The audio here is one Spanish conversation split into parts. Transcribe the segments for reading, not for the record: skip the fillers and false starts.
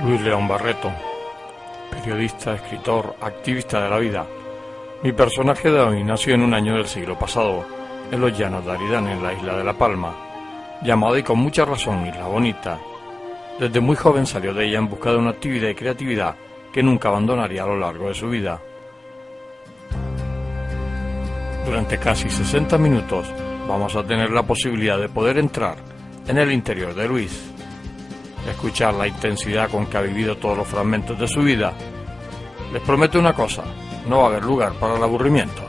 Luis León Barreto, periodista, escritor, activista de la vida. Mi personaje de hoy nació en un año del siglo pasado, en los llanos de Aridane, en la isla de La Palma, llamada y con mucha razón Isla Bonita. Desde muy joven salió de ella en busca de una actividad y creatividad que nunca abandonaría a lo largo de su vida. Durante casi 60 minutos vamos a tener la posibilidad de poder entrar en el interior de Luis, escuchar la intensidad con que ha vivido todos los fragmentos de su vida. Les prometo una cosa, no va a haber lugar para el aburrimiento.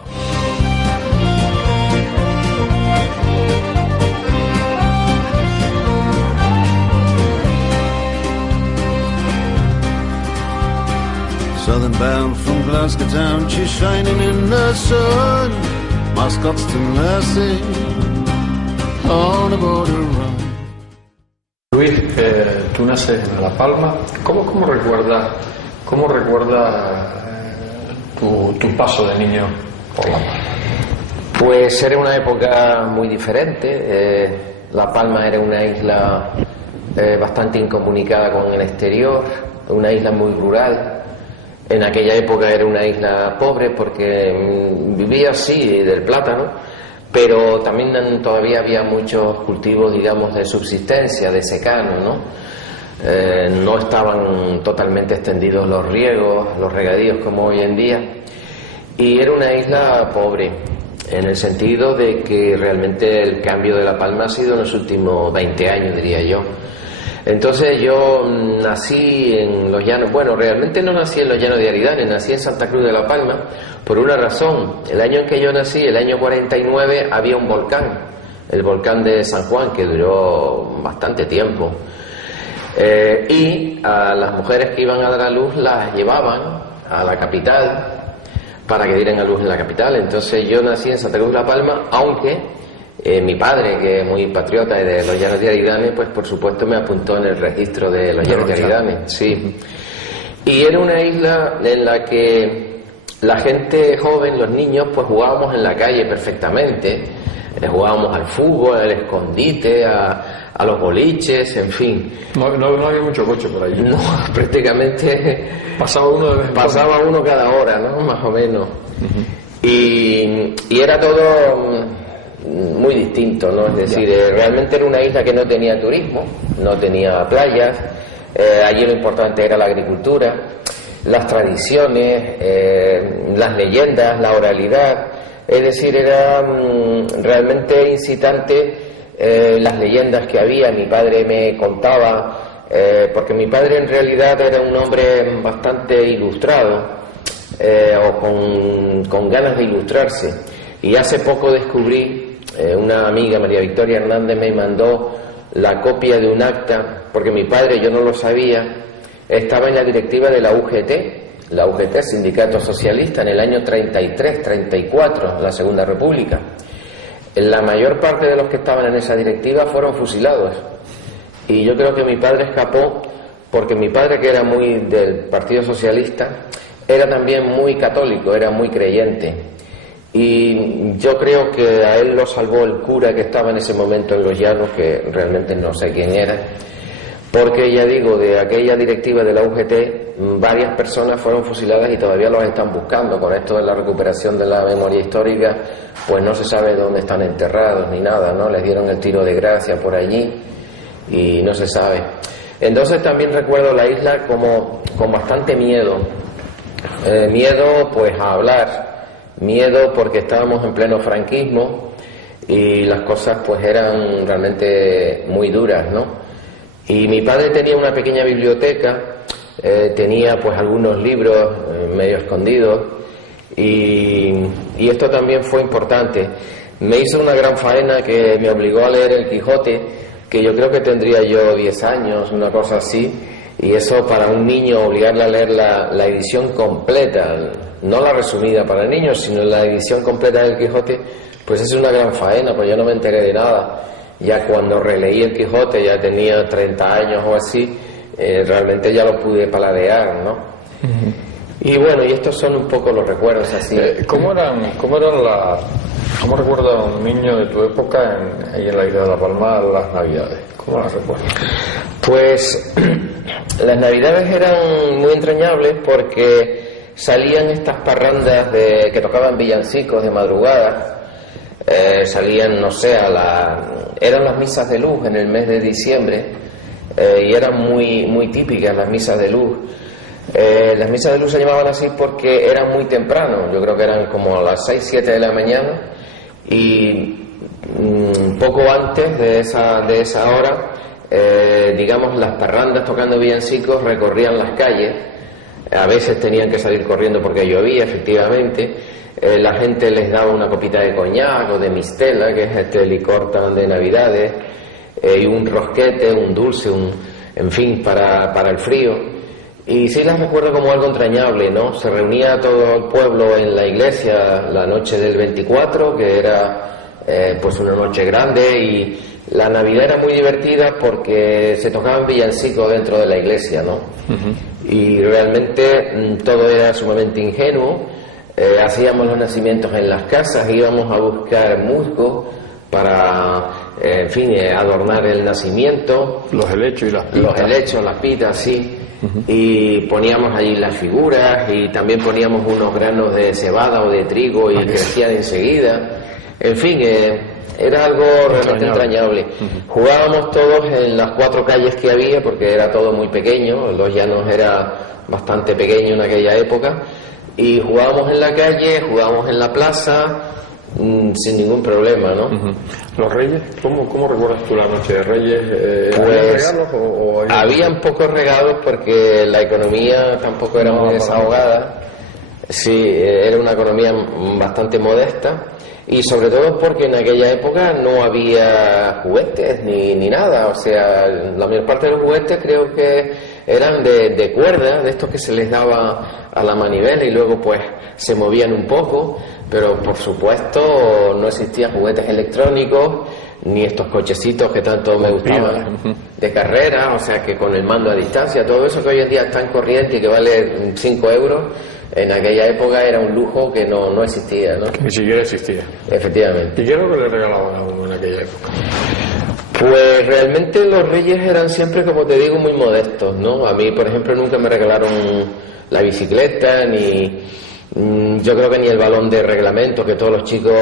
Southern bound from Glasgow town, she's shining in the sun. Mascots to Mercy, on a border run. Luis, tú naces en La Palma. ¿Cómo recuerdas tu paso de niño por La Palma? Pues era una época muy diferente. La Palma era una isla bastante incomunicada con el exterior, una isla muy rural. En aquella época era una isla pobre porque vivía así del plátano, pero también todavía había muchos cultivos, digamos, de subsistencia, de secano, ¿no? No estaban totalmente extendidos los riegos, los regadíos como hoy en día, y era una isla pobre, en el sentido de que realmente el cambio de La Palma ha sido en los últimos 20 años, diría yo. Entonces yo nací en los llanos, bueno, realmente no nací en los llanos de Aridane, nací en Santa Cruz de La Palma, por una razón. El año en que yo nací, el año 49, había un volcán, el volcán de San Juan, que duró bastante tiempo. Y a las mujeres que iban a dar a luz las llevaban a la capital para que dieran a luz en la capital. Entonces yo nací en Santa Cruz de La Palma, aunque mi padre, que es muy patriota de los llanos de Aridane, pues por supuesto me apuntó en el registro de los llanos de Aridane. Sí. Y era una isla en la que la gente joven, los niños, pues jugábamos en la calle perfectamente. Jugábamos al fútbol, al escondite, a los boliches, en fin. No había mucho coche por ahí. No, prácticamente pasaba uno cada hora, ¿no? Más o menos. Y era todo muy distinto, ¿no? Es decir, realmente era una isla que no tenía turismo, no tenía playas. Allí lo importante era la agricultura, las tradiciones, las leyendas, la oralidad. Es decir, era realmente incitante las leyendas que había. Mi padre me contaba, porque mi padre en realidad era un hombre bastante ilustrado, o con ganas de ilustrarse. Y hace poco descubrí, una amiga, María Victoria Hernández, me mandó la copia de un acta, porque mi padre, yo no lo sabía, estaba en la directiva de la UGT, Sindicato Socialista, en el año 33-34, la Segunda República. La mayor parte de los que estaban en esa directiva fueron fusilados. Y yo creo que mi padre escapó porque mi padre, que era muy del Partido Socialista, era también muy católico, era muy creyente. Y yo creo que a él lo salvó el cura que estaba en ese momento en los llanos, que realmente no sé quién era, porque ya digo, de aquella directiva de la UGT varias personas fueron fusiladas y todavía los están buscando. Con esto de la recuperación de la memoria histórica, pues no se sabe dónde están enterrados ni nada, ¿no? Les dieron el tiro de gracia por allí y no se sabe. Entonces también recuerdo la isla como con bastante miedo, miedo pues a hablar, miedo porque estábamos en pleno franquismo y las cosas pues eran realmente muy duras, ¿no? Y mi padre tenía una pequeña biblioteca, tenía pues algunos libros medio escondidos, y esto también fue importante. Me hizo una gran faena que me obligó a leer El Quijote, que yo creo que tendría yo 10 años, una cosa así, y eso para un niño, obligarle a leer la edición completa, no la resumida para niños, sino la edición completa del Quijote, pues es una gran faena, pues yo no me enteré de nada. Ya cuando releí El Quijote, ya tenía 30 años o así, realmente ya lo pude paladear, ¿no? Uh-huh. Y bueno, y estos son un poco los recuerdos así. ¿Cómo recuerda un niño de tu época ahí en la isla de La Palma las Navidades? ¿Cómo las recuerdas? Pues las Navidades eran muy entrañables porque salían estas parrandas que tocaban villancicos de madrugada. Salían, no sé, eran las misas de luz en el mes de diciembre, y eran muy típicas las misas de luz. Las misas de luz se llamaban así porque eran muy temprano, yo creo que eran como a las 6-7 de la mañana, y poco antes de esa hora, digamos, las parrandas tocando villancicos recorrían las calles. A veces tenían que salir corriendo porque llovía, efectivamente. La gente les daba una copita de coñac o de mistela, que es este licor tan de Navidades, y un rosquete, un dulce, en fin, para el frío. Y sí las recuerdo como algo entrañable, ¿no? Se reunía todo el pueblo en la iglesia la noche del 24, que era pues una noche grande, y la Navidad era muy divertida porque se tocaban villancicos dentro de la iglesia, ¿no? Uh-huh. Y realmente todo era sumamente ingenuo. Hacíamos los nacimientos en las casas, íbamos a buscar musgos para, en fin, adornar el nacimiento. Los helechos y las pitas. Los helechos, las pitas, sí. Uh-huh. Y poníamos allí las figuras, y también poníamos unos granos de cebada o de trigo y crecían enseguida. En fin, era algo realmente entrañable. Uh-huh. Jugábamos todos en las 4 calles que había, porque era todo muy pequeño, Los Llanos era bastante pequeño en aquella época, y jugábamos en la calle, jugábamos en la plaza, sin ningún problema, ¿no? Uh-huh. ¿Los Reyes? ¿Cómo recuerdas tú la noche de Reyes? ¿Había regalos o habían pocos regalos porque la economía tampoco era muy desahogada? Sí, era una economía bastante modesta, y sobre todo porque en aquella época no había juguetes ni nada. O sea, la mayor parte de los juguetes creo que eran de cuerda, de estos que se les daba a la manivela y luego pues se movían un poco, pero por supuesto no existían juguetes electrónicos ni estos cochecitos que tanto me gustaban de carrera, o sea, que con el mando a distancia, todo eso que hoy en día está en corriente y que vale 5 euros, en aquella época era un lujo que no existía, ¿no? Ni siquiera existía. Efectivamente. ¿Y qué es lo que le regalaban a uno en aquella época? Pues realmente los Reyes eran siempre, como te digo, muy modestos, ¿no? A mí, por ejemplo, nunca me regalaron la bicicleta, yo creo que ni el balón de reglamento, que todos los chicos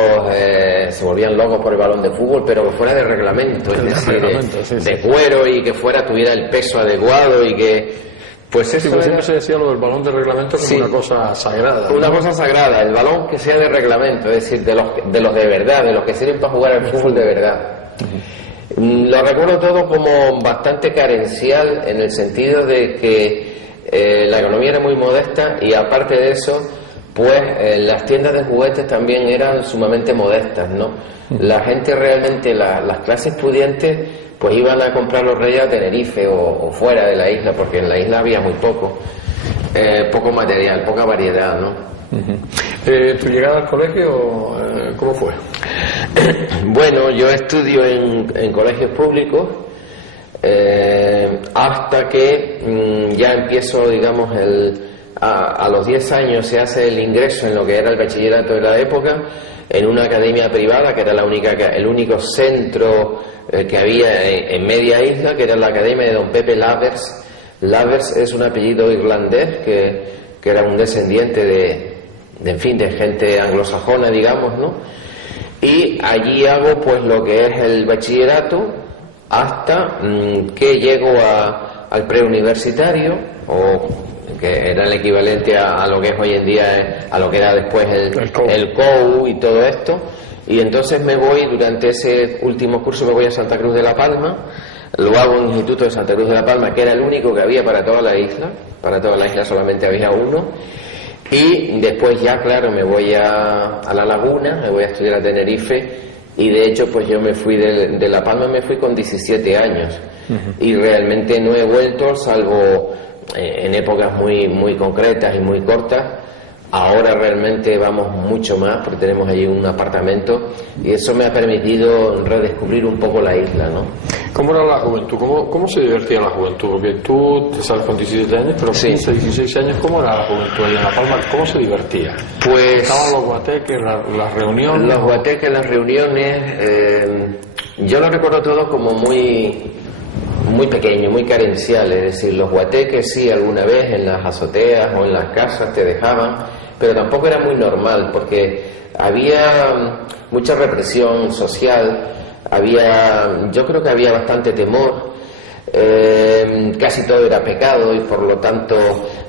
se volvían locos por el balón de fútbol, pero que fuera de reglamento, es decir, de cuero, y que tuviera el peso adecuado, y que... Pues eso siempre se decía lo del balón de reglamento como una cosa sagrada, ¿no? Una cosa sagrada, el balón que sea de reglamento, es decir, de los de verdad, de los que sirven para jugar al fútbol de verdad. Uh-huh. Lo recuerdo todo como bastante carencial, en el sentido de que la economía era muy modesta, y aparte de eso, pues las tiendas de juguetes también eran sumamente modestas, ¿no? La gente realmente, las clases pudientes, pues iban a comprar los Reyes a Tenerife o fuera de la isla, porque en la isla había muy poco material, poca variedad, ¿no? Uh-huh. ¿Tu llegada al colegio cómo fue? Bueno, yo estudio en colegios públicos, hasta que ya empiezo, digamos, a los 10 años se hace el ingreso en lo que era el bachillerato de la época, en una academia privada que era el único centro que había en media isla, que era la academia de don Pepe Lavers. Lavers es un apellido irlandés que era un descendiente de gente anglosajona, digamos, ¿no? Y allí hago pues lo que es el bachillerato hasta que llego al preuniversitario, o que era el equivalente a lo que es hoy en día, a lo que era después el COU y todo esto. Y entonces me voy, durante ese último curso me voy a Santa Cruz de la Palma, Lo hago en el Instituto de Santa Cruz de la Palma, que era el único que había para toda la isla. Para toda la isla solamente había uno. Y después ya, claro, me voy a La Laguna, me voy a estudiar a Tenerife. Y de hecho, pues yo me fui de La Palma, me fui con 17 años. Y realmente no he vuelto, salvo en épocas muy concretas y muy cortas. Ahora realmente vamos mucho más porque tenemos allí un apartamento y eso me ha permitido redescubrir un poco la isla, ¿no? ¿Cómo era la juventud? ¿Cómo se divertía la juventud? Porque tú te sales con 17 años, pero sí. 15, 16 años, ¿cómo era la juventud ahí en La Palma? ¿Cómo se divertía? Pues... Estaban los guateques, las reuniones... Los guateques, las reuniones... yo lo recuerdo todo como muy pequeño, muy carencial, es decir, los guateques sí, alguna vez en las azoteas o en las casas te dejaban, pero tampoco era muy normal porque había mucha represión social, yo creo que había bastante temor, casi todo era pecado y por lo tanto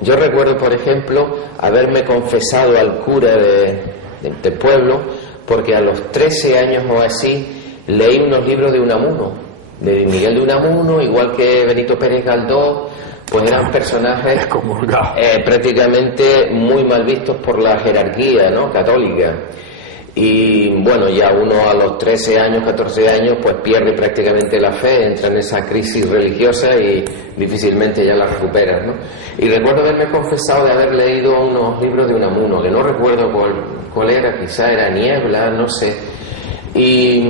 yo recuerdo, por ejemplo, haberme confesado al cura del pueblo porque a los 13 años o así leí unos libros de Unamuno, de Miguel de Unamuno, igual que Benito Pérez Galdós, pues eran personajes prácticamente muy mal vistos por la jerarquía, ¿no?, católica. Y bueno, ya uno a los 13 años, 14 años, pues pierde prácticamente la fe, entra en esa crisis religiosa y difícilmente ya la recupera, ¿no? Y recuerdo haberme confesado de haber leído unos libros de Unamuno, que no recuerdo cuál era, quizá era Niebla, no sé. Y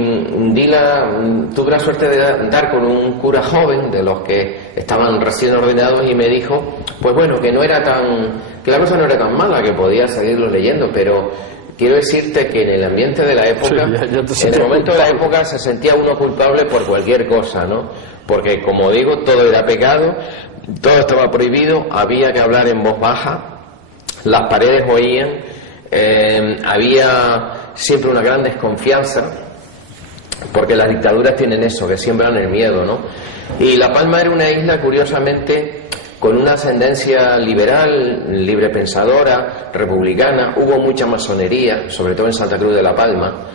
tuve la suerte de dar con un cura joven de los que estaban recién ordenados y me dijo, pues bueno, que la cosa no era tan mala, que podía seguirlo leyendo, pero quiero decirte que en el ambiente de la época, en el momento de la época se sentía uno culpable por cualquier cosa, ¿no? Porque como digo, todo era pecado, todo estaba prohibido, había que hablar en voz baja, las paredes oían, había siempre una gran desconfianza, porque las dictaduras tienen eso, que siembran el miedo, ¿no? Y La Palma era una isla, curiosamente, con una ascendencia liberal, librepensadora, republicana. Hubo mucha masonería, sobre todo en Santa Cruz de la Palma,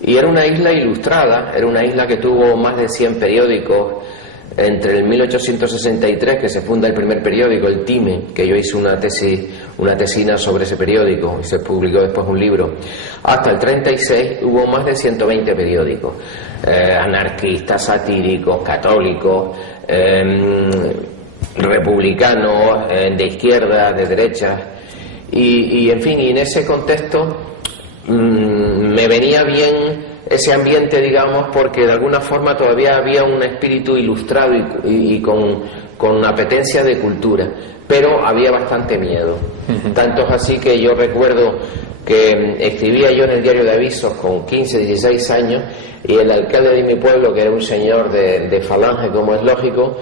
y era una isla ilustrada, era una isla que tuvo más de 100 periódicos. Entre el 1863, que se funda el primer periódico, el Time, que yo hice una tesina sobre ese periódico y se publicó después un libro, hasta el 36 hubo más de 120 periódicos, anarquistas, satíricos, católicos, republicanos, de izquierda, de derecha, y en fin, y en ese contexto me venía bien ese ambiente, digamos, porque de alguna forma todavía había un espíritu ilustrado y con apetencia de cultura, pero había bastante miedo. Tanto es así que yo recuerdo que escribía yo en el diario de avisos con 15, 16 años, y el alcalde de mi pueblo, que era un señor de Falange, como es lógico,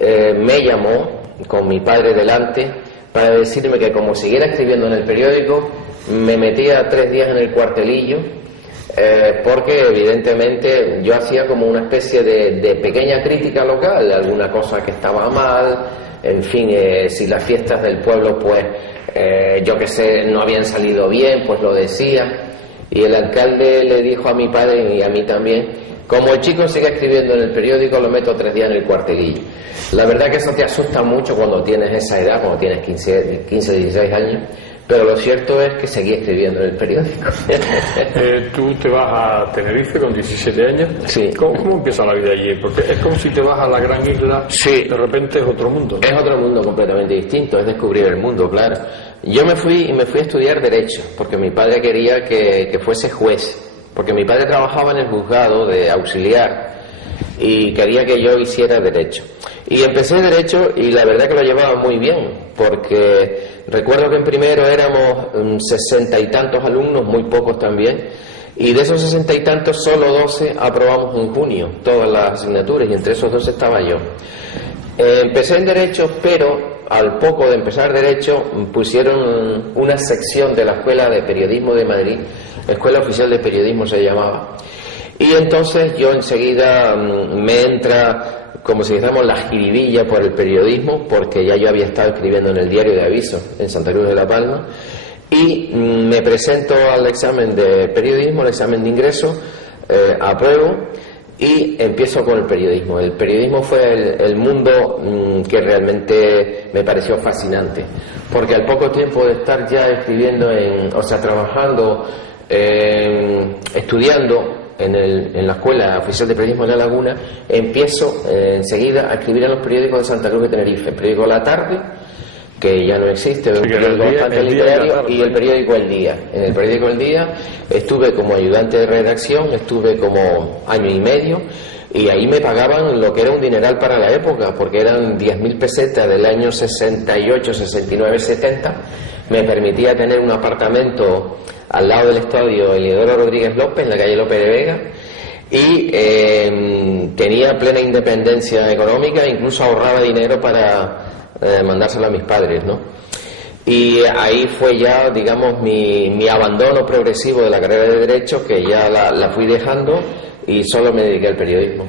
me llamó con mi padre delante para decirme que como siguiera escribiendo en el periódico me metía 3 días en el cuartelillo, porque evidentemente yo hacía como una especie de pequeña crítica local, alguna cosa que estaba mal, en fin, si las fiestas del pueblo pues yo que sé, no habían salido bien, pues lo decía. Y el alcalde le dijo a mi padre y a mí también, como el chico sigue escribiendo en el periódico, lo meto 3 días en el cuartelillo. La verdad que eso te asusta mucho cuando tienes esa edad, cuando tienes 15, 16 años, pero lo cierto es que seguí escribiendo en el periódico. ¿Tú te vas a Tenerife con 17 años? Sí. ¿Cómo empieza la vida allí? Porque es como si te vas a la gran isla, sí. De repente es otro mundo, ¿no? Es otro mundo completamente distinto, es descubrir el mundo, claro. Yo me fui a estudiar Derecho, porque mi padre quería que fuese juez, porque mi padre trabajaba en el juzgado de auxiliar y quería que yo hiciera Derecho. Y empecé Derecho y la verdad que lo llevaba muy bien, porque recuerdo que en primero éramos 60 y tantos alumnos, muy pocos también, y de esos 60 y tantos solo 12 aprobamos en junio todas las asignaturas, y entre esos 12 estaba yo. Empecé en Derecho, pero al poco de empezar Derecho pusieron una sección de la Escuela de Periodismo de Madrid, Escuela Oficial de Periodismo se llamaba, y entonces yo enseguida me entra, como si dijéramos, la jiribilla por el periodismo, porque ya yo había estado escribiendo en el diario de avisos en Santa Cruz de la Palma, y me presento al examen de periodismo, al examen de ingreso, apruebo, y empiezo con el periodismo. El periodismo fue el mundo que realmente me pareció fascinante, porque al poco tiempo de estar ya escribiendo, trabajando, estudiando en la Escuela Oficial de Periodismo de La Laguna, empiezo enseguida a escribir en los periódicos de Santa Cruz de Tenerife, el periódico La Tarde, que ya no existe, un periódico bastante literario, y el periódico El Día. En el periódico El Día estuve como ayudante de redacción, estuve como año y medio, y ahí me pagaban lo que era un dineral para la época, porque eran 10.000 pesetas del año 68, 69, 70. Me permitía tener un apartamento al lado del estadio Eliodoro Rodríguez López, en la calle López de Vega, y tenía plena independencia económica, incluso ahorraba dinero para mandárselo a mis padres, ¿no? Y ahí fue ya, digamos, mi abandono progresivo de la carrera de Derecho, que ya la fui dejando y solo me dediqué al periodismo.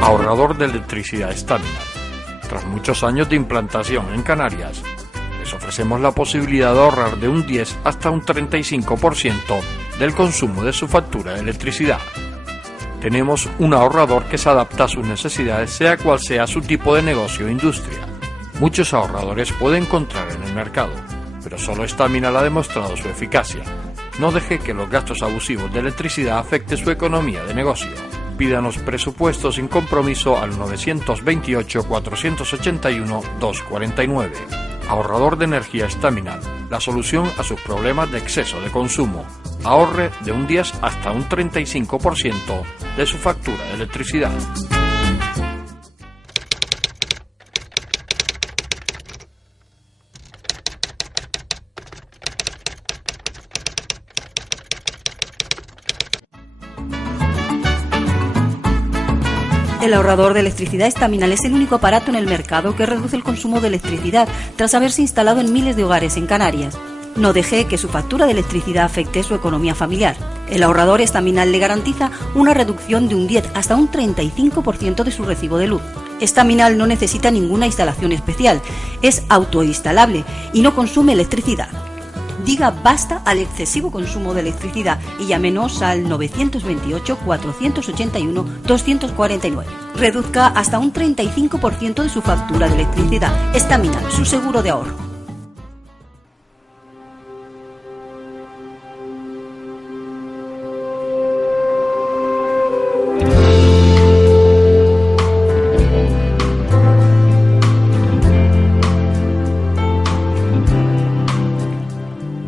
Ahorrador de electricidad Staminar. Tras muchos años de implantación en Canarias, les ofrecemos la posibilidad de ahorrar de un 10 hasta un 35% del consumo de su factura de electricidad. Tenemos un ahorrador que se adapta a sus necesidades, sea cual sea su tipo de negocio o industria. Muchos ahorradores puede encontrar en el mercado, pero solo Staminar ha demostrado su eficacia. No deje que los gastos abusivos de electricidad afecten su economía de negocio. Pídanos presupuesto sin compromiso al 921-481-249. Ahorrador de energía Staminar, la solución a sus problemas de exceso de consumo. Ahorre de un 10 hasta un 35% de su factura de electricidad. El ahorrador de electricidad Staminar es el único aparato en el mercado que reduce el consumo de electricidad tras haberse instalado en miles de hogares en Canarias. No deje que su factura de electricidad afecte su economía familiar. El ahorrador Staminar le garantiza una reducción de un 10 hasta un 35% de su recibo de luz. Staminar no necesita ninguna instalación especial, es autoinstalable y no consume electricidad. Diga basta al excesivo consumo de electricidad y llámenos al 928-481-249. Reduzca hasta un 35% de su factura de electricidad. Staminar, su seguro de ahorro.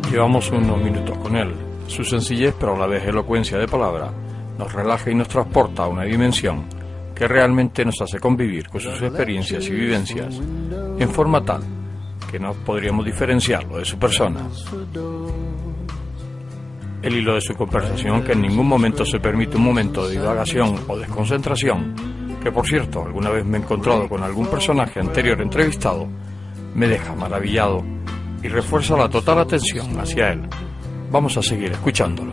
Llevamos unos minutos con él. Su sencillez, pero a la vez elocuencia de palabra, nos relaja y nos transporta a una dimensión que realmente nos hace convivir con sus experiencias y vivencias en forma tal que no podríamos diferenciarlo de su persona. El hilo de su conversación, que en ningún momento se permite un momento de divagación o desconcentración, que por cierto alguna vez me he encontrado con algún personaje anterior entrevistado, me deja maravillado y refuerza la total atención hacia él. Vamos a seguir escuchándolo.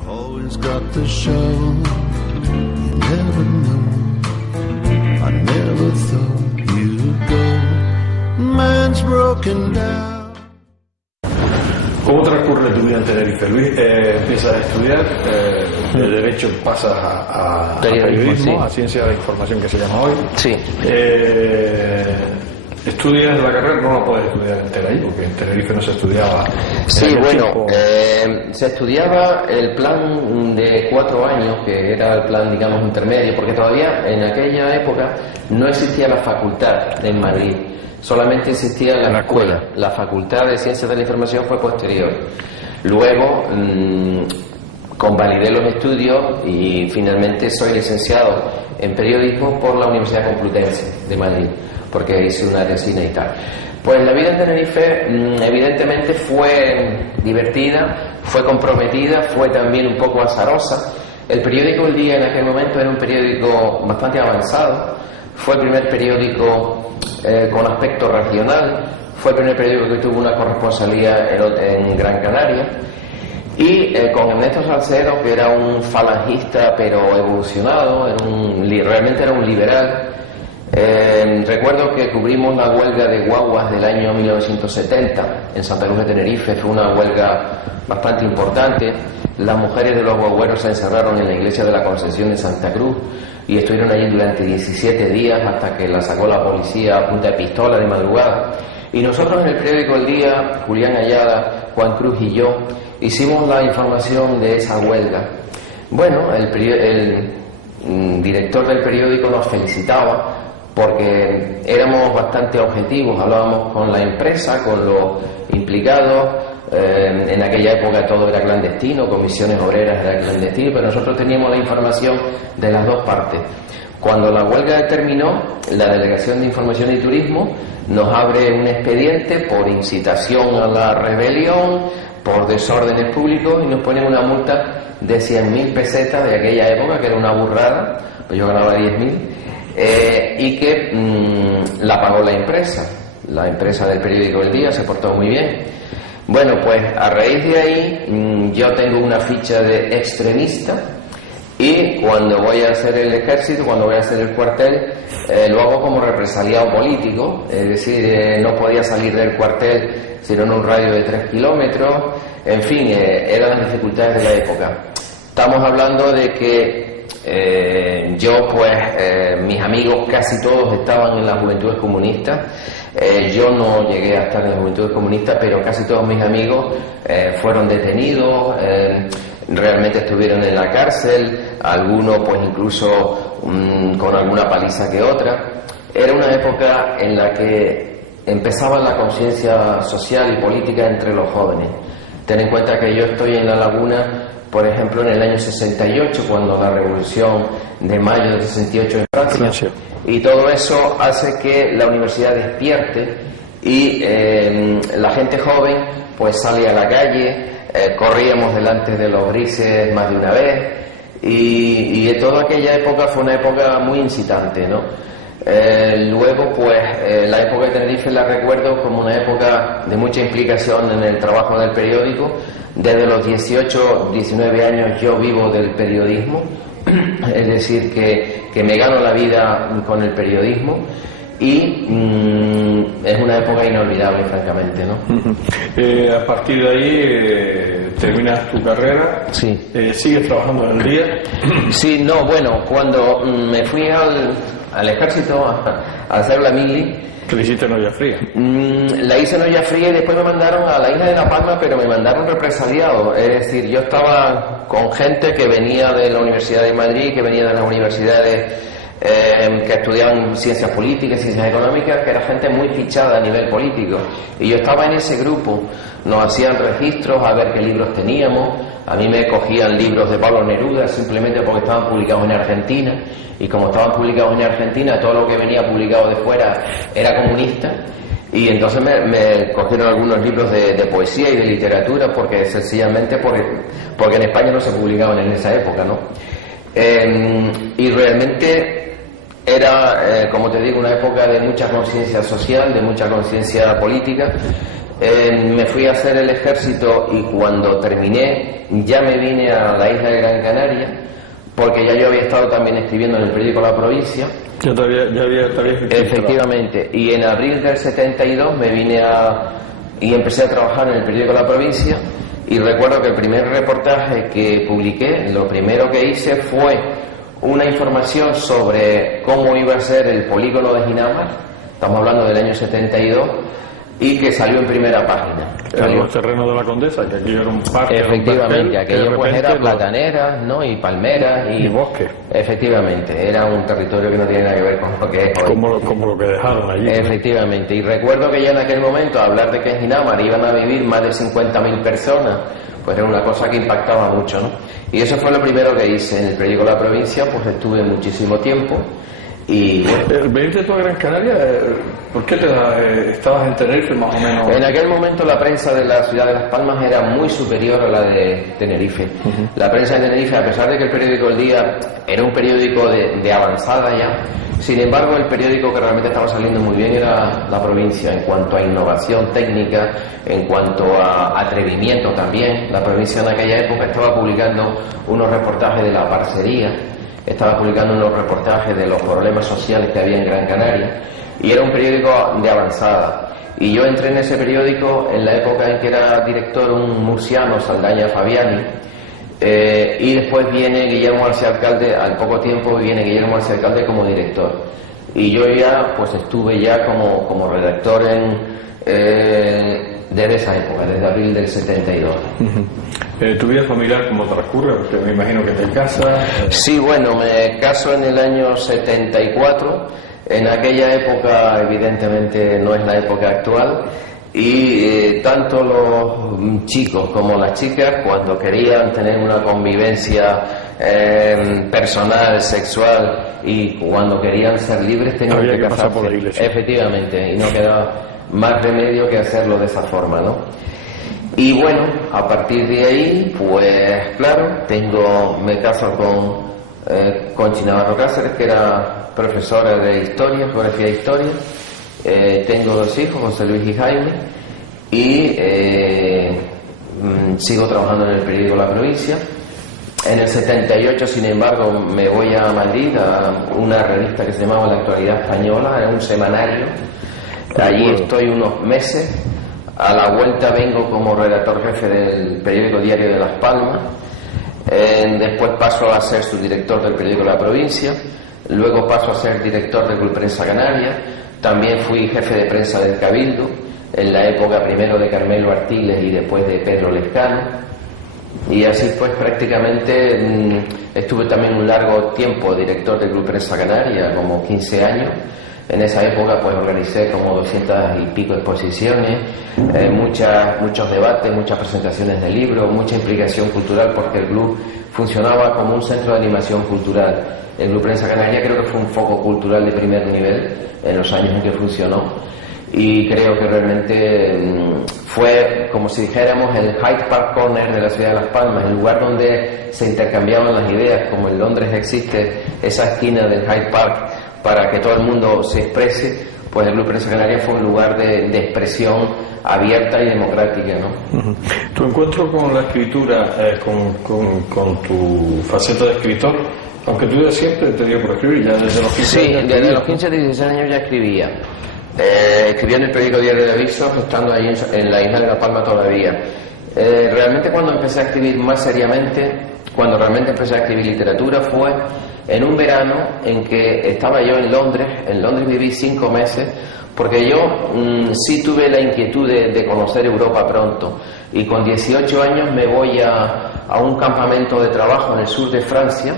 ¿Cómo transcurre tu vida en Tenerife, Luis? Empiezas a estudiar, de Derecho pasas a periodismo, sí, a Ciencia de la Información, que se llama hoy. Sí. ¿Estudias la carrera? No la puedes estudiar entera ahí, porque en Tenerife no se estudiaba. Sí, bueno, se estudiaba el plan de 4 años, que era el plan, digamos, intermedio, porque todavía en aquella época no existía la facultad en Madrid, solamente existía la escuela. La Facultad de Ciencias de la Información fue posterior. Luego convalidé los estudios y finalmente soy licenciado en periodismo por la Universidad Complutense de Madrid, porque hice una tesina y tal. Pues la vida en Tenerife evidentemente fue divertida, fue comprometida, fue también un poco azarosa. El periódico El Día en aquel momento era un periódico bastante avanzado, fue el primer periódico con aspecto regional, fue el primer periódico que tuvo una corresponsalía en Gran Canaria, y con Ernesto Salcedo, que era un falangista pero evolucionado, realmente era un liberal. Recuerdo que cubrimos la huelga de guaguas del año 1970 en Santa Cruz de Tenerife. Fue una huelga bastante importante Las mujeres de los guagüeros se encerraron en la iglesia de la Concepción de Santa Cruz y estuvieron allí durante 17 días hasta que la sacó la policía a punta de pistola de madrugada. Y nosotros en el periódico El Día, Julián Ayala, Juan Cruz y yo, hicimos la información de esa huelga. Bueno, el director del periódico nos felicitaba porque éramos bastante objetivos, hablábamos con la empresa, con los implicados. En aquella época todo era clandestino, comisiones obreras era clandestino, pero nosotros teníamos la información de las dos partes. Cuando la huelga terminó, la Delegación de Información y Turismo nos abre un expediente por incitación a la rebelión, por desórdenes públicos, y nos ponen una multa de 100.000 pesetas de aquella época, que era una burrada, pues yo ganaba 10.000, y que la pagó la empresa del periódico El Día, se portó muy bien. Bueno, pues a raíz de ahí yo tengo una ficha de extremista y cuando voy a hacer el ejército, cuando voy a hacer el cuartel, lo hago como represaliado político, es decir, no podía salir del cuartel sino en un radio de 3 kilómetros, en fin, eran las dificultades de la época. Estamos hablando de que yo, pues, mis amigos casi todos estaban en las Juventudes Comunistas. Yo no llegué a estar en las Juventudes Comunistas, pero casi todos mis amigos fueron detenidos, realmente estuvieron en la cárcel, algunos pues incluso con alguna paliza que otra. Era una época en la que empezaba la conciencia social y política entre los jóvenes. Ten en cuenta que yo estoy en La Laguna, por ejemplo, en el año 68, cuando la Revolución de Mayo del 68 en Francia. Y todo eso hace que la universidad despierte y la gente joven pues sale a la calle, corríamos delante de los grises más de una vez y toda aquella época fue una época muy incitante, ¿no? Luego pues la época de Tenerife la recuerdo como una época de mucha implicación en el trabajo del periódico. Desde los 18, 19 años yo vivo del periodismo, es decir, que me gano la vida con el periodismo y es una época inolvidable, francamente, ¿no? A partir de ahí terminas tu carrera. Sí. ¿Sigues trabajando en El Día? Sí, no, bueno, cuando me fui al ejército a hacer la mili. ¿Qué le hiciste en Olla Fría? La hice en Olla Fría y después me mandaron a la isla de La Palma, pero me mandaron represaliado. Es decir, yo estaba con gente que venía de la Universidad de Madrid, que venía de las universidades que estudiaban ciencias políticas, ciencias económicas, que era gente muy fichada a nivel político. Y yo estaba en ese grupo, nos hacían registros a ver qué libros teníamos. A mí me cogían libros de Pablo Neruda simplemente porque estaban publicados en Argentina, y como estaban publicados en Argentina, todo lo que venía publicado de fuera era comunista, y entonces me cogieron algunos libros de poesía y de literatura porque sencillamente porque en España no se publicaban en esa época, ¿no? Y realmente era, como te digo, una época de mucha conciencia social, de mucha conciencia política. Me fui a hacer el ejército y cuando terminé ya me vine a la isla de Gran Canaria, porque ya yo había estado también escribiendo en el periódico La Provincia. Ya había escrito. Efectivamente, y en abril del 72 me vine y empecé a trabajar en el periódico La Provincia, y recuerdo que el primer reportaje que publiqué, lo primero que hice fue una información sobre cómo iba a ser el polígono de Ginamar, estamos hablando del año 72, y que salió en primera página. En los terrenos de la Condesa, que aquí era un parque. Efectivamente, aquello pues era plataneras, ¿no? Y palmeras y bosque. Efectivamente, era un territorio que no tiene nada que ver con lo que es hoy. Como lo que dejaron allí. Efectivamente, y recuerdo que ya en aquel momento hablar de que en Ginamar iban a vivir más de 50.000 personas, pues era una cosa que impactaba mucho, ¿no? Y eso fue lo primero que hice en el periódico La Provincia, pues estuve muchísimo tiempo. Y ¿veniste tú a Gran Canaria? ¿Por qué estabas en Tenerife más o menos? En aquel momento la prensa de la ciudad de Las Palmas era muy superior a la de Tenerife. La prensa de Tenerife, a pesar de que el periódico El Día era un periódico de avanzada ya, sin embargo el periódico que realmente estaba saliendo muy bien era La Provincia, en cuanto a innovación técnica, en cuanto a atrevimiento también. La Provincia en aquella época estaba publicando unos reportajes de la parcería, estaba publicando unos reportajes de los problemas sociales que había en Gran Canaria, y era un periódico de avanzada. Y yo entré en ese periódico en la época en que era director un murciano, Saldaña Fabiani, y después viene Guillermo García Alcalde, al poco tiempo viene Guillermo García Alcalde como director. Y yo ya pues estuve ya como redactor desde esa época, desde abril del 72. ¿Tu vida familiar cómo transcurre? Porque me imagino que te casas. Sí, bueno, me caso en el año 74. En aquella época, evidentemente, no es la época actual. Y tanto los chicos como las chicas, cuando querían tener una convivencia personal, sexual, y cuando querían ser libres, tenían que casarse. Pasar por la iglesia. Efectivamente, y no quedaba más remedio que hacerlo de esa forma, ¿no? Y bueno, a partir de ahí, pues claro, me caso con Conchi Navarro Cáceres, que era profesora de historia, geografía e historia. Tengo 2 hijos, José Luis y Jaime, y sigo trabajando en el periódico La Provincia. En el 78, sin embargo, me voy a Madrid, a una revista que se llamaba La Actualidad Española, era un semanario. Allí estoy unos meses. A la vuelta vengo como redactor jefe del periódico Diario de Las Palmas. Después paso a ser subdirector del periódico La Provincia. Luego paso a ser director del Club Prensa Canaria. También fui jefe de prensa del Cabildo, en la época primero de Carmelo Artiles y después de Pedro Lescano. Y así pues prácticamente estuve también un largo tiempo director del Club Prensa Canaria, como 15 años. En esa época pues organicé como 200 y pico exposiciones, muchos debates, muchas presentaciones de libros, mucha implicación cultural, porque el club funcionaba como un centro de animación cultural. El Club Prensa Canaria creo que fue un foco cultural de primer nivel en los años en que funcionó, y creo que realmente fue como si dijéramos el Hyde Park Corner de la ciudad de Las Palmas, el lugar donde se intercambiaban las ideas, como en Londres existe esa esquina del Hyde Park para que todo el mundo se exprese. Pues el Club Prensa Canaria fue un lugar de expresión abierta y democrática, ¿no? Tu encuentro con la escritura, con tu faceta de escritor, aunque tú ya siempre te dio por escribir, ya desde los 15 años. Sí, desde los 15 a 16 años ya escribía. Escribía en el periódico Diario de Avisos, estando ahí en la isla de La Palma todavía. Realmente cuando empecé a escribir más seriamente, cuando realmente empecé a escribir literatura, fue en un verano en que estaba yo en Londres. En Londres viví 5 meses, porque yo sí tuve la inquietud de conocer Europa pronto, y con 18 años me voy a un campamento de trabajo en el sur de Francia,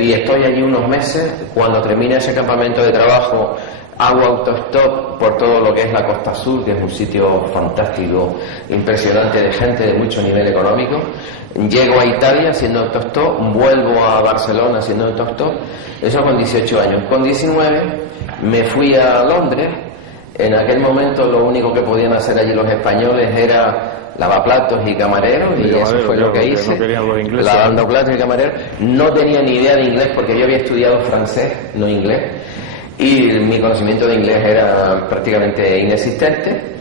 y estoy allí unos meses. Cuando termina ese campamento de trabajo, hago autostop por todo lo que es la Costa Sur, que es un sitio fantástico, impresionante, de gente de mucho nivel económico. Llego a Italia haciendo autostop, vuelvo a Barcelona haciendo autostop, eso con 18 años. Con 19 me fui a Londres. En aquel momento lo único que podían hacer allí los españoles era lavaplatos y camareros, y eso fue lo que hice, lavando platos y camareros. No tenía ni idea de inglés, porque yo había estudiado francés, no inglés, y mi conocimiento de inglés era prácticamente inexistente.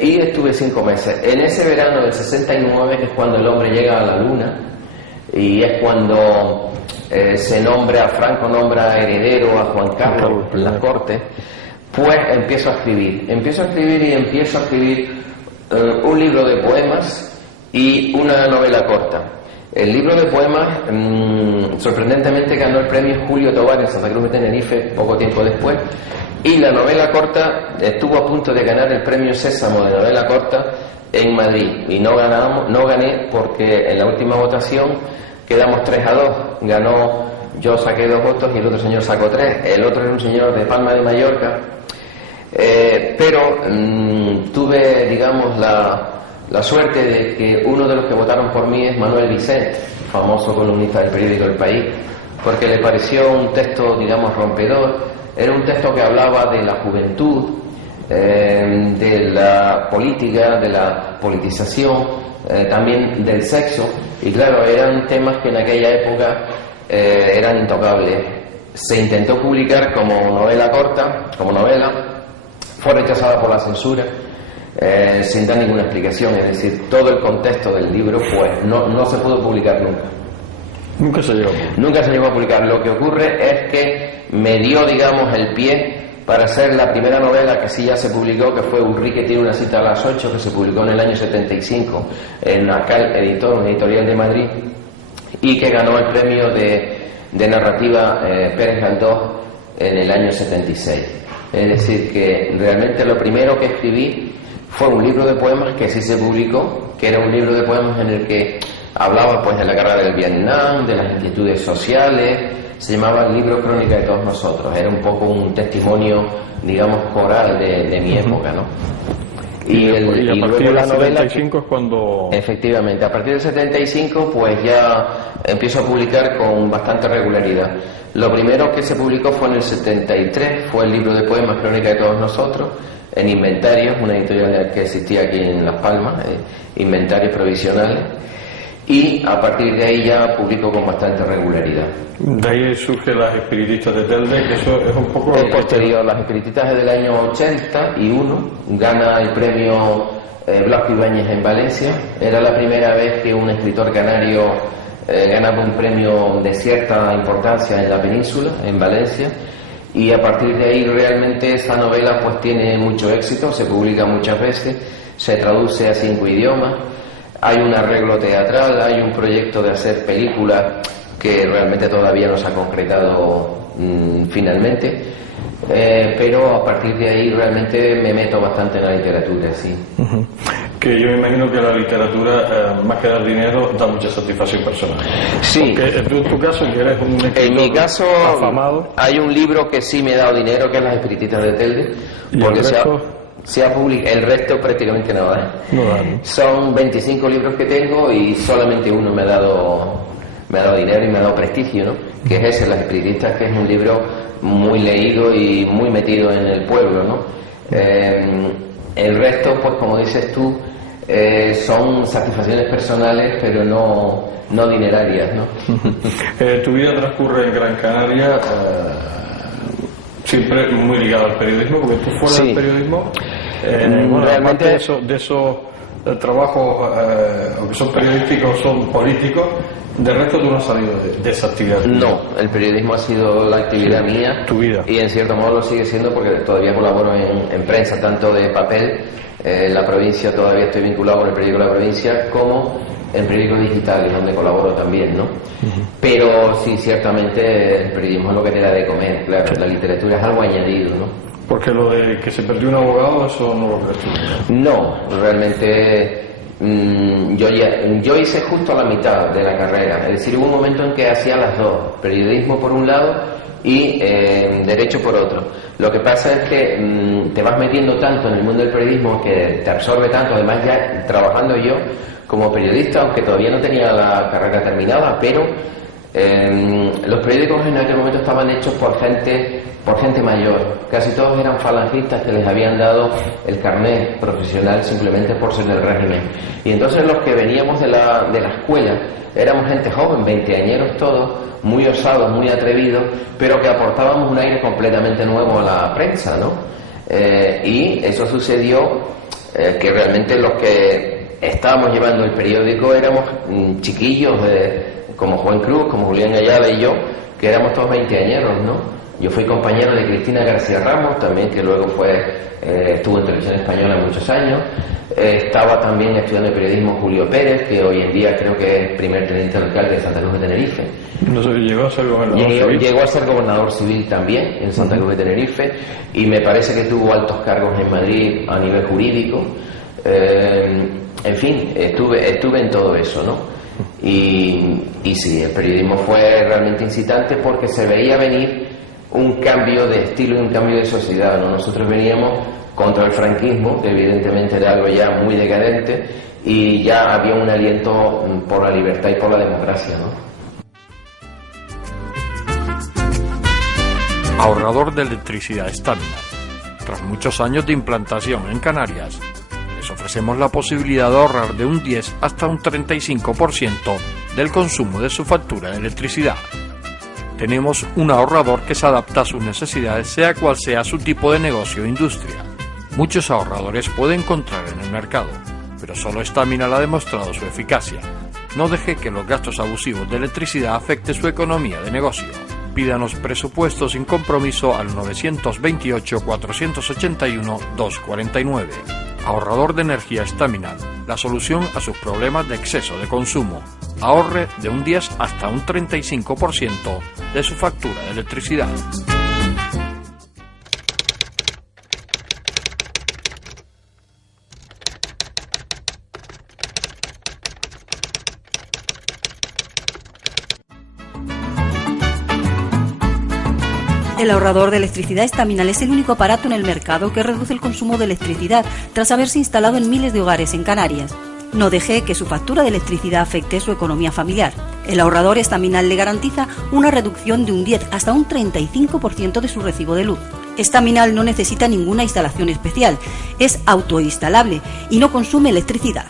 Y estuve 5 meses. En ese verano del 69, que es cuando el hombre llega a la luna, y es cuando Franco nombra heredero a Juan Carlos en las Cortes, pues empiezo a escribir un libro de poemas y una novela corta. El libro de poemas sorprendentemente ganó el premio Julio Tobar en Santa Cruz de Tenerife poco tiempo después, y la novela corta estuvo a punto de ganar el premio Sésamo de novela corta en Madrid, y no gané, porque en la última votación quedamos 3-2. Yo saqué 2 votos y el otro señor sacó 3. El otro era un señor de Palma de Mallorca, pero tuve, digamos, la suerte de que uno de los que votaron por mí es Manuel Vicent, famoso columnista del periódico El País, porque le pareció un texto, digamos, rompedor. Era un texto que hablaba de la juventud, de la política, de la politización, también del sexo, y claro, eran temas que en aquella época eran intocables. Se intentó publicar como novela corta, como novela, fue rechazada por la censura, sin dar ninguna explicación. Es decir, todo el contexto del libro no se pudo publicar nunca. Nunca se llegó a publicar. Lo que ocurre es que me dio, digamos, el pie para hacer la primera novela que sí ya se publicó, que fue Ulrike tiene una cita a las 8, que se publicó en el año 75 en Acal Editor, una editorial de Madrid, y que ganó el premio de narrativa Pérez Galdós en el año 76. Es decir, que realmente lo primero que escribí fue un libro de poemas que sí se publicó, que era un libro de poemas en el que hablaba pues de la guerra del Vietnam, de las inquietudes sociales. Se llamaba el libro Crónica de todos nosotros. Era un poco un testimonio, digamos, coral de mi época, ¿no? Y a partir del 75 es cuando... Efectivamente, a partir del 75 pues ya empiezo a publicar con bastante regularidad. Lo primero que se publicó fue en el 73, fue el libro de poemas Crónica de todos nosotros, en Inventarios, una editorial que existía aquí en Las Palmas, Inventarios Provisionales, y a partir de ahí ya publico con bastante regularidad. De ahí surge Las Espiritistas de Telde, que eso es un poco... Es posterior. Las Espiritistas es del año 81, gana el premio Blasco Ibáñez en Valencia. Era la primera vez que un escritor canario ganaba un premio de cierta importancia en la península, en Valencia, y a partir de ahí realmente esta novela pues tiene mucho éxito, se publica muchas veces, se traduce a 5 idiomas. Hay un arreglo teatral, hay un proyecto de hacer películas que realmente todavía no se ha concretado finalmente, pero a partir de ahí realmente me meto bastante en la literatura, sí. Que yo me imagino que la literatura, más que dar dinero, da mucha satisfacción personal. Sí. Porque en tu caso, que eres un escritor en mi caso, afamado, hay un libro que sí me ha dado dinero, que es Las Espiritistas de Telde, porque se ha publicado, el resto prácticamente no da. No da, ¿no? Son 25 libros que tengo y solamente uno me ha dado dinero y me ha dado prestigio, ¿no? Que es ese, Las Espiritistas, que es un libro muy leído y muy metido en el pueblo, ¿no? El resto, pues como dices tú, son satisfacciones personales, pero no dinerarias, ¿no? Tu vida transcurre en Gran Canaria, siempre muy ligado al periodismo, porque tú fuera del periodismo, bueno, realmente de esos trabajos o que son periodísticos, son políticos, de resto tú no has salido de esa actividad. No, el periodismo ha sido la actividad mía. Tu vida. Y en cierto modo lo sigue siendo porque todavía colaboro en prensa, tanto de papel, en la provincia todavía estoy vinculado con el periódico de la provincia, como en periódicos digitales, donde colaboro también, ¿no? Pero sí, ciertamente el periodismo es lo que te da de comer, claro, la literatura es algo añadido, ¿no? Porque lo de que se perdió un abogado, eso no lo crees tú. No, realmente yo hice justo la mitad de la carrera, es decir, hubo un momento en que hacía las dos, periodismo por un lado y derecho por otro. Lo que pasa es que te vas metiendo tanto en el mundo del periodismo que te absorbe tanto, además ya trabajando yo como periodista, aunque todavía no tenía la carrera terminada, pero los periódicos en aquel momento estaban hechos por gente mayor. Casi todos eran falangistas que les habían dado el carnet profesional simplemente por ser del régimen. Y entonces los que veníamos de la escuela éramos gente joven, 20añeros todos, muy osados, muy atrevidos, pero que aportábamos un aire completamente nuevo a la prensa, ¿no? Y eso sucedió, que realmente los que estábamos llevando el periódico éramos chiquillos como Juan Cruz, como Julián Ayala y yo, que éramos todos 20añeros, ¿no? Yo fui compañero de Cristina García Ramos también, que luego estuvo en Televisión Española muchos años. Estaba también estudiando periodismo Julio Pérez, que hoy en día creo que es primer teniente alcalde de Santa Cruz de Tenerife. No sé, llegó a ser gobernador civil. Llegó a ser gobernador civil también en Santa Cruz de Tenerife, y me parece que tuvo altos cargos en Madrid a nivel jurídico. En fin, estuve en todo eso, ¿no? Y sí, el periodismo fue realmente incitante porque se veía venir un cambio de estilo y un cambio de sociedad, ¿no? Nosotros veníamos contra el franquismo, que evidentemente era algo ya muy decadente, y ya había un aliento por la libertad y por la democracia, ¿no? Ahorrador de electricidad Stamina. Tras muchos años de implantación en Canarias, les ofrecemos la posibilidad de ahorrar de un 10 hasta un 35% del consumo de su factura de electricidad. Tenemos un ahorrador que se adapta a sus necesidades, sea cual sea su tipo de negocio o industria. Muchos ahorradores puede encontrar en el mercado, pero solo Stamina ha demostrado su eficacia. No deje que los gastos abusivos de electricidad afecten su economía de negocio. Pídanos presupuesto sin compromiso al 928-481-249. Ahorrador de energía Staminal, la solución a sus problemas de exceso de consumo. Ahorre de un 10 hasta un 35% de su factura de electricidad. El ahorrador de electricidad Staminal es el único aparato en el mercado que reduce el consumo de electricidad tras haberse instalado en miles de hogares en Canarias. No deje que su factura de electricidad afecte su economía familiar. El ahorrador Staminal le garantiza una reducción de un 10 hasta un 35% de su recibo de luz. Staminal no necesita ninguna instalación especial, es autoinstalable y no consume electricidad.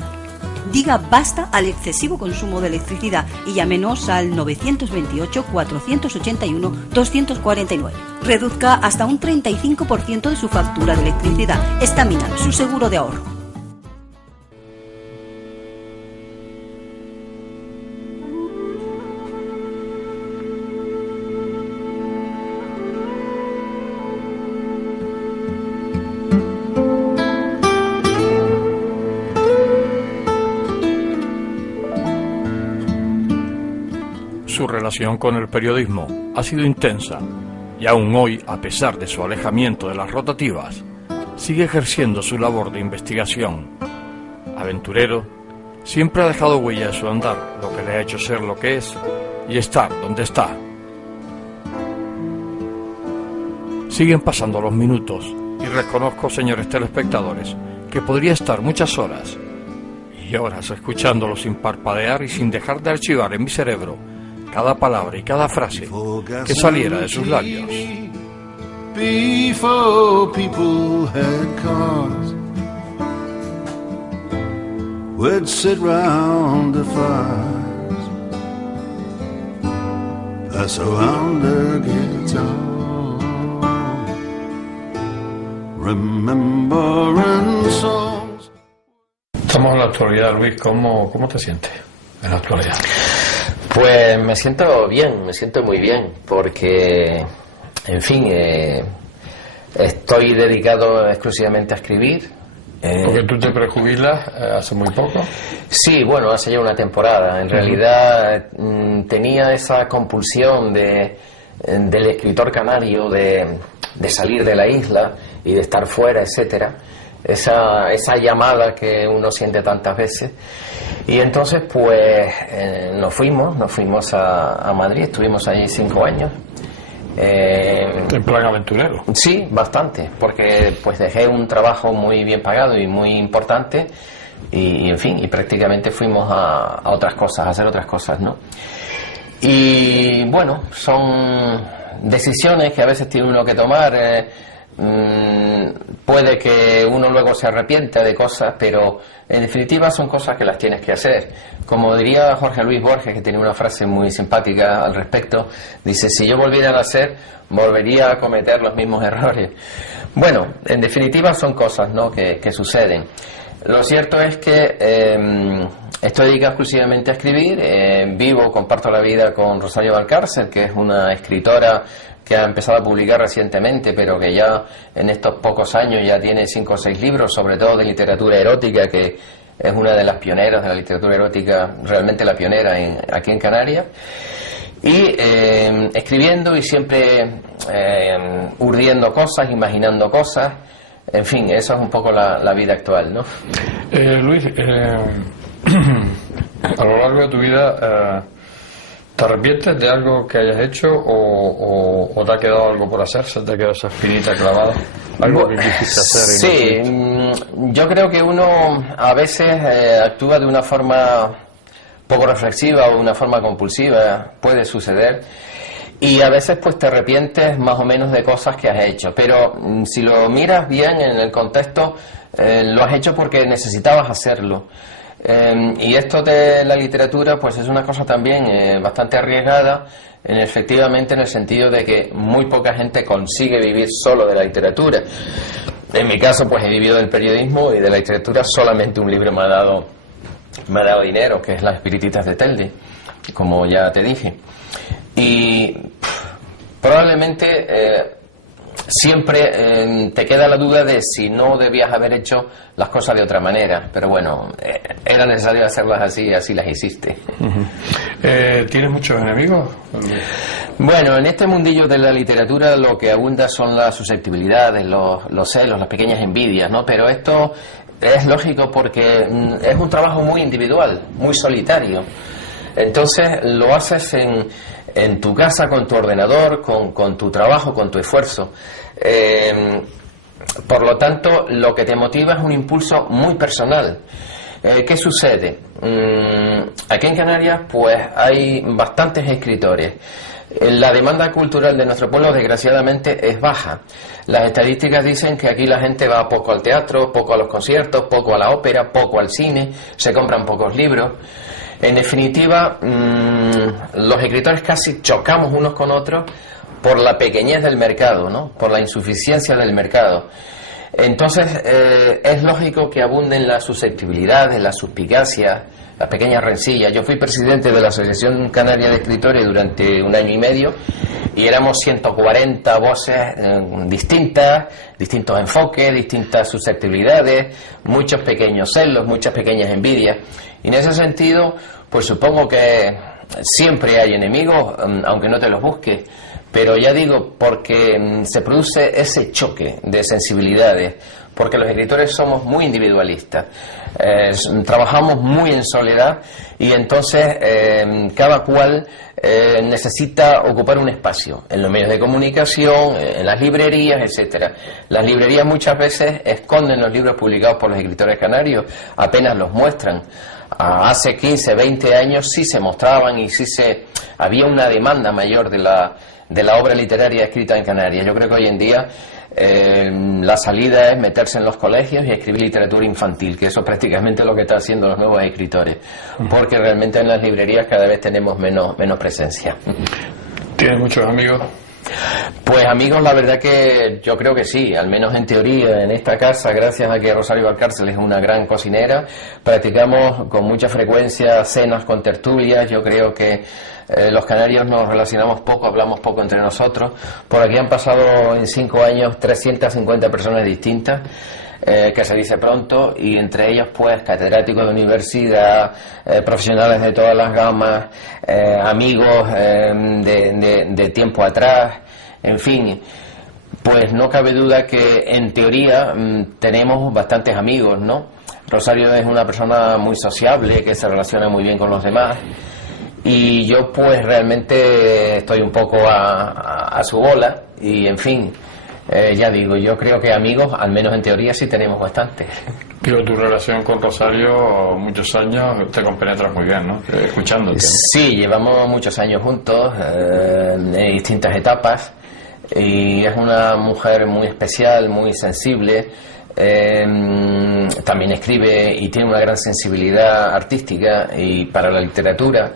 Diga basta al excesivo consumo de electricidad y llámenos al 928-481-249. Reduzca hasta un 35% de su factura de electricidad. Staminal, su seguro de ahorro. Su relación con el periodismo ha sido intensa y aún hoy, a pesar de su alejamiento de las rotativas, sigue ejerciendo su labor de investigación. Aventurero, siempre ha dejado huella de su andar, lo que le ha hecho ser lo que es y estar donde está. Siguen pasando los minutos y reconozco, señores telespectadores, que podría estar muchas horas y horas escuchándolo sin parpadear y sin dejar de archivar en mi cerebro cada palabra y cada frase que saliera de sus labios. Before people had cars, we'd sit round the fires, pass around the guitar, remembering songs. Estamos en la actualidad, Luis. ¿Cómo te sientes en la actualidad? Pues me siento bien, me siento muy bien, porque, en fin, estoy dedicado exclusivamente a escribir. Porque tú te prejubilas hace muy poco. Sí, bueno, hace ya una temporada. En realidad tenía esa compulsión del escritor canario de salir de la isla y de estar fuera, etcétera. Esa llamada que uno siente tantas veces. Y entonces pues nos fuimos a Madrid, estuvimos allí 5 años. En plan aventurero. Sí, bastante, porque pues dejé un trabajo muy bien pagado y muy importante y en fin, y prácticamente fuimos a otras cosas, a hacer otras cosas, ¿no? Y bueno, son decisiones que a veces tiene uno que tomar. Puede que uno luego se arrepienta de cosas, pero en definitiva son cosas que las tienes que hacer. Como diría Jorge Luis Borges, que tiene una frase muy simpática al respecto, dice: si yo volviera a nacer, volvería a cometer los mismos errores. Bueno, en definitiva son cosas, ¿no?, que suceden. Lo cierto es que estoy dedicado exclusivamente a escribir. Comparto la vida con Rosario Valcárcel, que es una escritora que ha empezado a publicar recientemente, pero que ya en estos pocos años ya tiene 5 o 6 libros, sobre todo de literatura erótica, que es una de las pioneras de la literatura erótica, realmente la pionera aquí en Canarias. Y escribiendo y siempre urdiendo cosas, imaginando cosas. En fin, eso es un poco la vida actual, ¿no? Luis, a lo largo de tu vida, ¿te arrepientes de algo que hayas hecho o te ha quedado algo por hacer? ¿Se te quedó esa espinita clavada? ¿Algo que quisiste hacer? Sí, yo creo que uno a veces actúa de una forma poco reflexiva o de una forma compulsiva, puede suceder. Y a veces pues te arrepientes más o menos de cosas que has hecho, pero si lo miras bien en el contexto, lo has hecho porque necesitabas hacerlo. Y esto de la literatura pues es una cosa también bastante arriesgada, efectivamente en el sentido de que muy poca gente consigue vivir solo de la literatura. En mi caso pues he vivido del periodismo y de la literatura. Solamente un libro me ha dado dinero, que es Las Espirititas de Telde, como ya te dije. Y Probablemente siempre te queda la duda de si no debías haber hecho las cosas de otra manera, pero bueno, era necesario hacerlas así y así las hiciste. ¿Tienes muchos enemigos? Bueno, en este mundillo de la literatura lo que abunda son las susceptibilidades, los celos, las pequeñas envidias, ¿no? Pero esto es lógico porque es un trabajo muy individual, muy solitario. Entonces lo haces en tu casa, con tu ordenador, con tu trabajo, con tu esfuerzo. Por lo tanto, lo que te motiva es un impulso muy personal. ¿Qué sucede? Aquí en Canarias pues hay bastantes escritores. La demanda cultural de nuestro pueblo desgraciadamente es baja. Las estadísticas dicen que aquí la gente va poco al teatro, poco a los conciertos, poco a la ópera, poco al cine, se compran pocos libros. En definitiva, los escritores casi chocamos unos con otros por la pequeñez del mercado, ¿no? Por la insuficiencia del mercado. Entonces, es lógico que abunden las susceptibilidades, las suspicacias, las pequeñas rencillas. Yo fui presidente de la Asociación Canaria de Escritores durante 1 año y medio y éramos 140 voces distintas, distintos enfoques, distintas susceptibilidades, muchos pequeños celos, muchas pequeñas envidias. Y en ese sentido, pues supongo que siempre hay enemigos, aunque no te los busques. Pero ya digo, porque se produce ese choque de sensibilidades, porque los escritores somos muy individualistas, trabajamos muy en soledad y entonces cada cual necesita ocupar un espacio en los medios de comunicación, en las librerías, etcétera. Las librerías muchas veces esconden los libros publicados por los escritores canarios, apenas los muestran. Hace 15, 20 años sí se mostraban y sí había una demanda mayor de la obra literaria escrita en Canarias. Yo creo que hoy en día la salida es meterse en los colegios y escribir literatura infantil, que eso es prácticamente lo que están haciendo los nuevos escritores, porque realmente en las librerías cada vez tenemos menos presencia. ¿Tienes muchos amigos? Pues amigos, la verdad que yo creo que sí, al menos en teoría. En esta casa, gracias a que Rosario Valcárcel es una gran cocinera, practicamos con mucha frecuencia cenas con tertulias. Yo creo que los canarios nos relacionamos poco, hablamos poco entre nosotros. Por aquí han pasado en 5 años 350 personas distintas, que se dice pronto, y entre ellos pues catedráticos de universidad, profesionales de todas las gamas, amigos de tiempo atrás, en fin. Pues no cabe duda que en teoría tenemos bastantes amigos, ¿no? Rosario es una persona muy sociable, que se relaciona muy bien con los demás, y yo pues realmente estoy un poco a su bola, y en fin, ya digo, yo creo que amigos, al menos en teoría, sí tenemos bastante. Pero tu relación con Rosario, muchos años, te compenetras muy bien, ¿no? Escuchándote, ¿no? Sí, llevamos muchos años juntos, en distintas etapas, y es una mujer muy especial, muy sensible. También escribe y tiene una gran sensibilidad artística y para la literatura.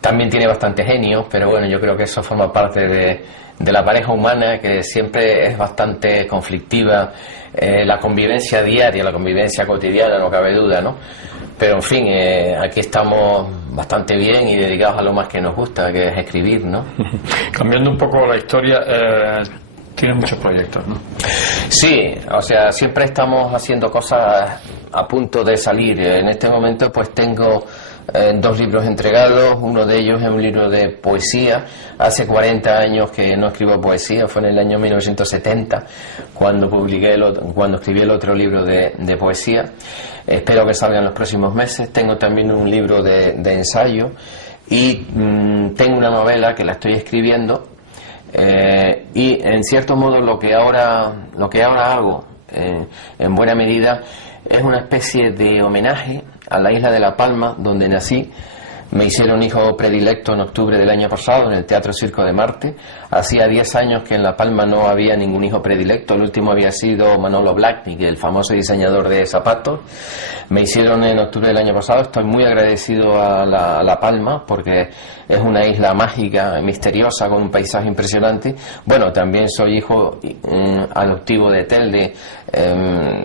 También tiene bastante genio, pero bueno, yo creo que eso forma parte de la pareja humana, que siempre es bastante conflictiva. La convivencia diaria, la convivencia cotidiana, no cabe duda, ¿no? Pero en fin, aquí estamos bastante bien y dedicados a lo más que nos gusta, que es escribir, ¿no? Cambiando un poco la historia, tienes muchos proyectos, ¿no? Sí, o sea, siempre estamos haciendo cosas a punto de salir. En este momento pues tengo 2 libros entregados. Uno de ellos es un libro de poesía. Hace 40 años que no escribo poesía, fue en el año 1970 cuando escribí el otro libro de poesía. Espero que salga en los próximos meses. Tengo también un libro de ensayo y tengo una novela que la estoy escribiendo, y en cierto modo lo que ahora hago en buena medida es una especie de homenaje a la isla de La Palma, donde nací. Me hicieron hijo predilecto en octubre del año pasado en el Teatro Circo de Marte. Hacía 10 años que en La Palma no había ningún hijo predilecto. El último había sido Manolo Blahnik, el famoso diseñador de zapatos. Me hicieron en octubre del año pasado. Estoy muy agradecido a La Palma porque es una isla mágica, misteriosa, con un paisaje impresionante. Bueno, también soy hijo adoptivo de Telde,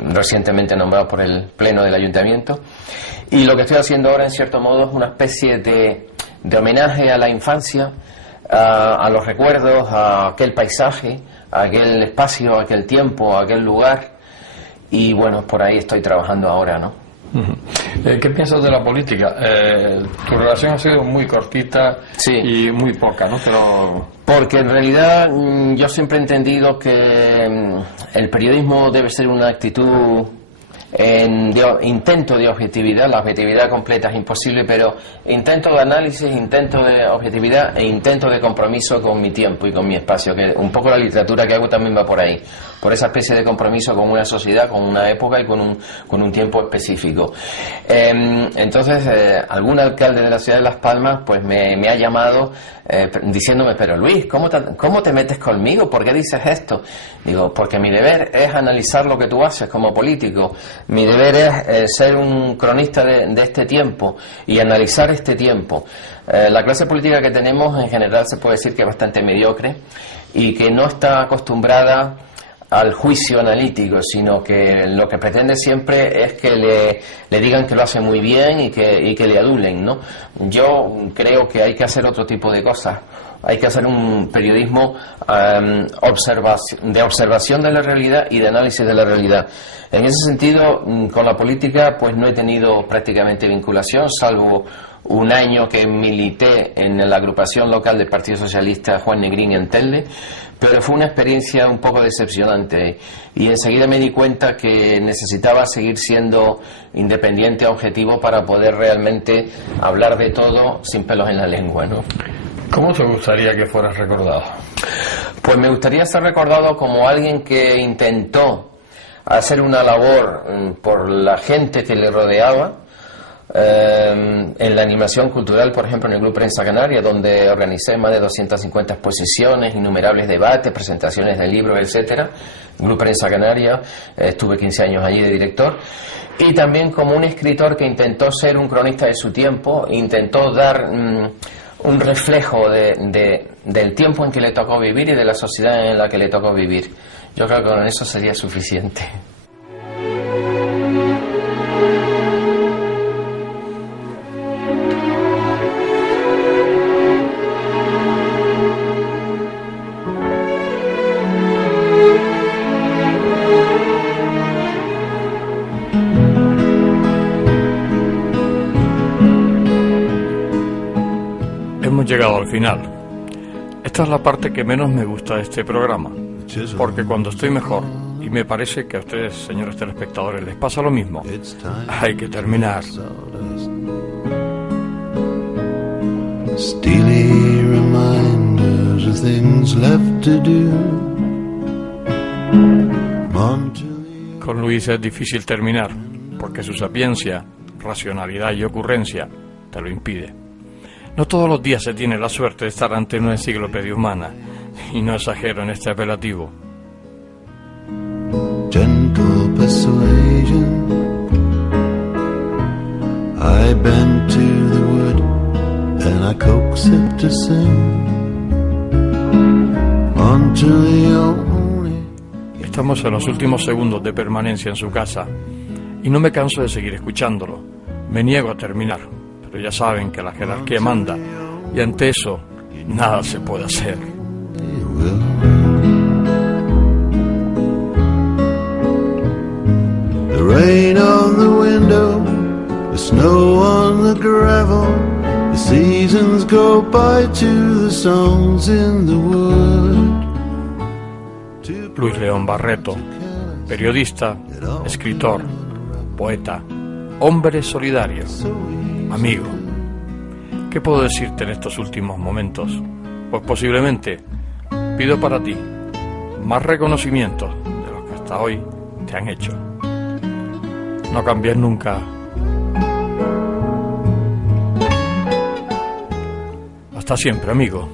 recientemente nombrado por el Pleno del Ayuntamiento. Y lo que estoy haciendo ahora, en cierto modo, es una especie de homenaje a la infancia, a los recuerdos, a aquel paisaje, a aquel espacio, a aquel tiempo, a aquel lugar. Y bueno, por ahí estoy trabajando ahora, ¿no? ¿Qué piensas de la política? Tu relación ha sido muy cortita, sí, y muy poca, ¿no? Pero... Porque en realidad yo siempre he entendido que el periodismo debe ser una actitud intento de objetividad. La objetividad completa es imposible, pero intento de análisis, intento de objetividad e intento de compromiso con mi tiempo y con mi espacio, que un poco la literatura que hago también va por ahí, por esa especie de compromiso con una sociedad, con una época y con un tiempo específico. Entonces algún alcalde de la ciudad de Las Palmas pues me ha llamado diciéndome: pero Luis, ¿cómo te metes conmigo? ¿Por qué dices esto? Digo, porque mi deber es analizar lo que tú haces como político. Mi deber es ser un cronista de este tiempo y analizar este tiempo. La clase política que tenemos en general se puede decir que es bastante mediocre y que no está acostumbrada al juicio analítico, sino que lo que pretende siempre es que le digan que lo hace muy bien y que le adulen, ¿no? Yo creo que hay que hacer otro tipo de cosas. Hay que hacer un periodismo de observación de la realidad y de análisis de la realidad. En ese sentido, con la política pues no he tenido prácticamente vinculación, salvo un año que milité en la agrupación local del Partido Socialista Juan Negrín en Telde, pero fue una experiencia un poco decepcionante y enseguida me di cuenta que necesitaba seguir siendo independiente, objetivo, para poder realmente hablar de todo sin pelos en la lengua, ¿no? ¿Cómo te gustaría que fueras recordado? Pues me gustaría ser recordado como alguien que intentó hacer una labor por la gente que le rodeaba, en la animación cultural, por ejemplo, en el Club Prensa Canaria, donde organicé más de 250 exposiciones, innumerables debates, presentaciones de libros, etcétera. Club Prensa Canaria, estuve 15 años allí de director. Y también como un escritor que intentó ser un cronista de su tiempo, intentó dar un reflejo del tiempo en que le tocó vivir y de la sociedad en la que le tocó vivir. Yo creo que con eso sería suficiente. Hemos llegado al final. Esta es la parte que menos me gusta de este programa, porque cuando estoy mejor, y me parece que a ustedes, señores telespectadores, les pasa lo mismo, hay que terminar. Steely reminders of things left to do. Con Luis es difícil terminar, porque su sapiencia, racionalidad y ocurrencia te lo impide. No todos los días se tiene la suerte de estar ante una enciclopedia humana, y no exagero en este apelativo. Gentle persuasion, I bend to the wood and I coax it to sing until the only... Estamos en los últimos segundos de permanencia en su casa, y no me canso de seguir escuchándolo. Me niego a terminar. Pero ya saben que la jerarquía manda, y ante eso nada se puede hacer. The rain on the window, the snow on the gravel, the seasons go by to the songs in the wood. Luis León Barreto, periodista, escritor, poeta, hombre solidario, amigo. ¿Qué puedo decirte en estos últimos momentos? Pues posiblemente pido para ti más reconocimientos de los que hasta hoy te han hecho. No cambies nunca. Hasta siempre, amigo.